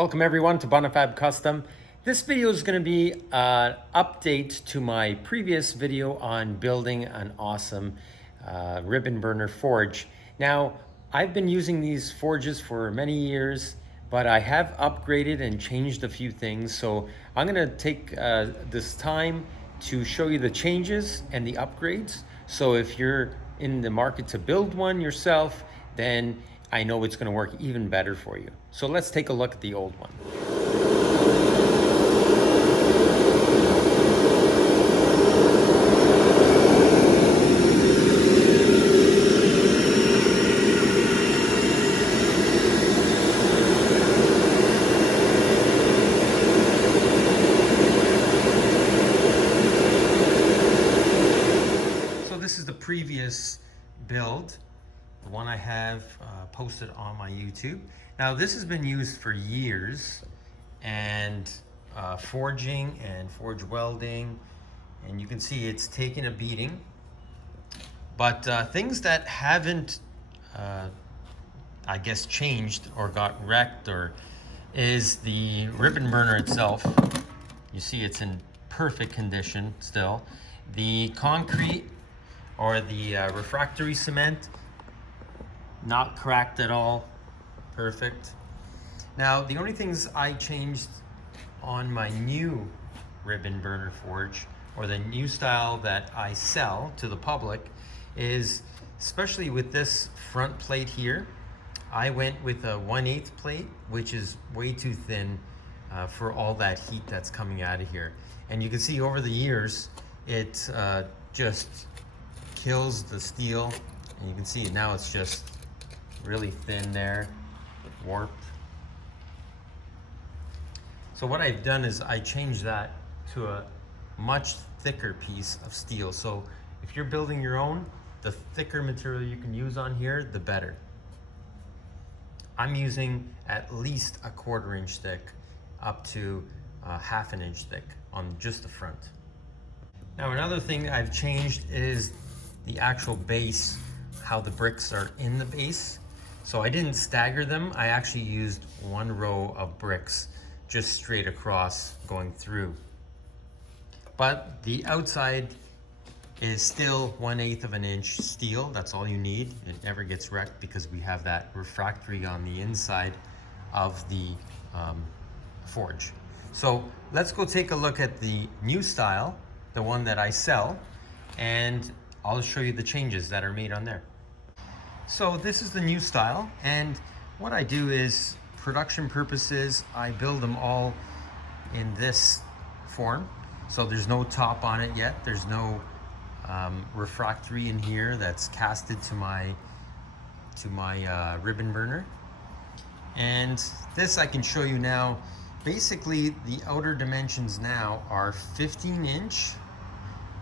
Welcome everyone to Bonifabcustom. This video is going to be an update to my previous video on building an awesome ribbon burner forge. Now, I've been using these forges for many years, but I have upgraded and changed a few things. So I'm going to take this time to show you the changes and the upgrades. So if you're in the market to build one yourself, then I know it's going to work even better for you. So let's take a look at the old one. So this is the previous build, the one I have posted on my YouTube. Now this has been used for years, and forging and forge welding, and you can see it's taken a beating. But things that haven't, I guess, changed or got wrecked is the ribbon burner itself. You see it's in perfect condition still. The concrete or the refractory cement, not cracked at all, perfect. Now, the only things I changed on my new ribbon burner forge, or the new style that I sell to the public, is especially with this front plate here, I went with a 1/8 plate, which is way too thin for all that heat that's coming out of here. And you can see over the years, it just kills the steel, and you can see now it's just really thin there, warped. So what I've done is I changed that to a much thicker piece of steel. So if you're building your own, the thicker material you can use on here, the better. I'm using at least a 1/4 inch thick up to 1/2 inch thick on just the front. Now, another thing I've changed is the actual base, how the bricks are in the base. So I didn't stagger them. I actually used one row of bricks just straight across going through. But the outside is still 1/8 of an inch steel. That's all you need. It never gets wrecked because we have that refractory on the inside of the forge. So let's go take a look at the new style, the one that I sell, and I'll show you the changes that are made on there. So this is the new style, and what I do is, production purposes, I build them all in this form. So there's no top on it yet. There's no refractory in here that's casted to my ribbon burner. And this I can show you now. Basically, the outer dimensions now are 15 inch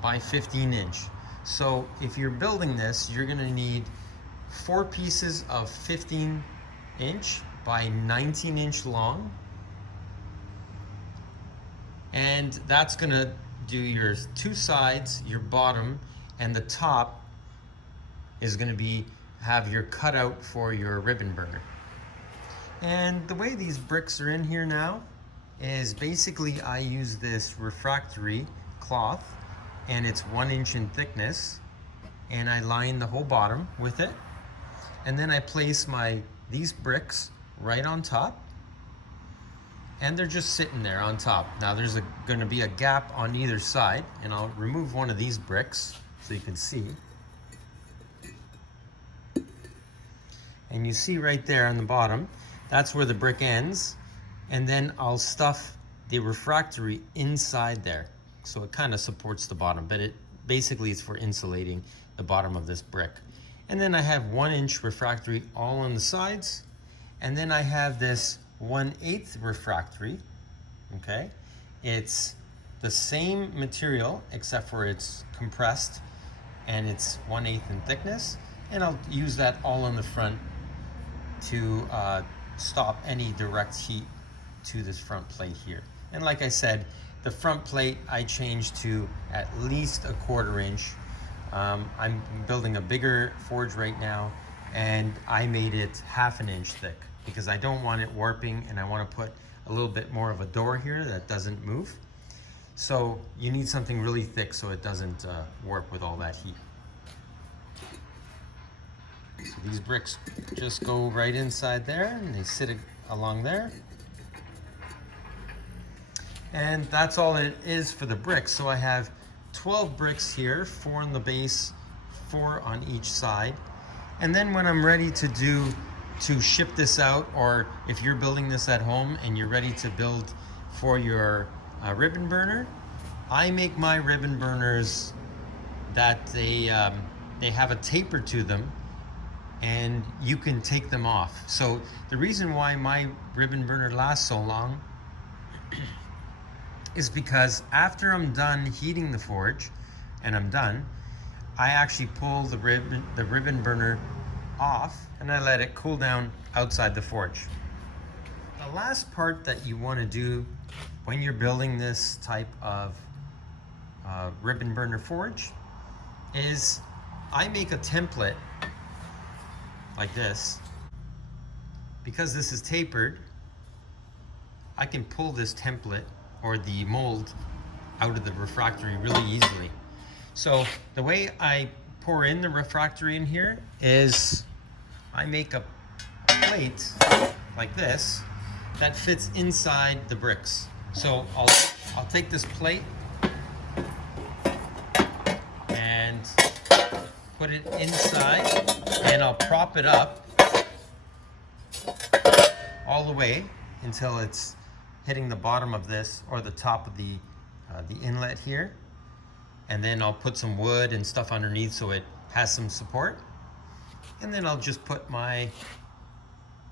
by 15 inch. So if you're building this, you're gonna need 4 pieces of 15 inch by 19 inch long. And that's gonna do your 2 sides, your bottom, and the top is gonna have your cutout for your ribbon burner. And the way these bricks are in here now is basically I use this refractory cloth, and it's 1 inch in thickness, and I line the whole bottom with it. And then I place these bricks right on top, and they're just sitting there on top. Now there's going to be a gap on either side, and I'll remove one of these bricks so you can see. And you see right there on the bottom, that's where the brick ends, and then I'll stuff the refractory inside there. So it kind of supports the bottom, but basically it's for insulating the bottom of this brick. And then I have 1 inch refractory all on the sides. And then I have this 1/8 refractory, okay? It's the same material except for it's compressed, and it's 1/8 in thickness. And I'll use that all on the front to stop any direct heat to this front plate here. And like I said, the front plate I changed to at least a 1/4 inch. I'm building a bigger forge right now, and I made it 1/2 inch thick. because I don't want it warping, and I want to put a little bit more of a door here that doesn't move. So you need something really thick so it doesn't warp with all that heat. So these bricks just go right inside there, and they sit along there. And that's all it is for the bricks. So I have 12 bricks here, 4 on the base, 4 on each side. And then when I'm ready to ship this out, or if you're building this at home and you're ready to build for your ribbon burner, I make my ribbon burners that they have a taper to them, and you can take them off. So the reason why my ribbon burner lasts so long is because after I'm done heating the forge and I'm done, I actually pull the ribbon burner off and I let it cool down outside the forge. The last part that you want to do when you're building this type of ribbon burner forge is I make a template like this. Because this is tapered, I can pull this template or the mold out of the refractory really easily. So the way I pour in the refractory in here is I make a plate like this that fits inside the bricks. So I'll take this plate and put it inside, and I'll prop it up all the way until it's hitting the bottom of this or the top of the inlet here. And then I'll put some wood and stuff underneath so it has some support. And then I'll just put my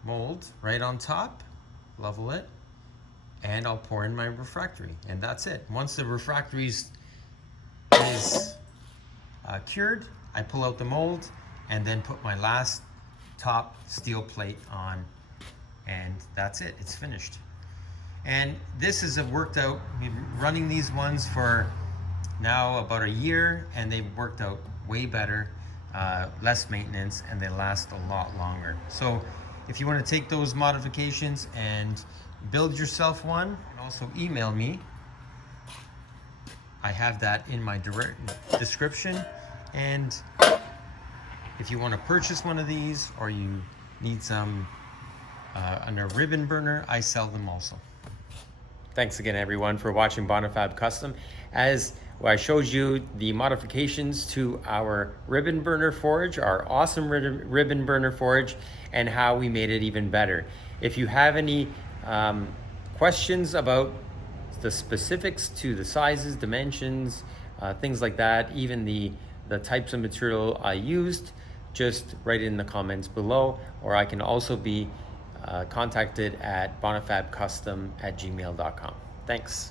mold right on top, level it, and I'll pour in my refractory, and that's it. Once the refractory is cured, I pull out the mold and then put my last top steel plate on, and that's it, it's finished. And this is worked out. We've been running these ones for now about a year, and they've worked out way better, less maintenance, and they last a lot longer. So if you want to take those modifications and build yourself one, you can also email me. I have that in my direct description. And if you want to purchase one of these, or you need some on a ribbon burner, I sell them also. Thanks again, everyone, for watching Bonifabcustom. As I showed you the modifications to our ribbon burner forge, our awesome ribbon burner forge, and how we made it even better. If you have any questions about the specifics to the sizes, dimensions, things like that, even the types of material I used, just write it in the comments below, or I can also be contacted at bonifabcustom@gmail.com. Thanks.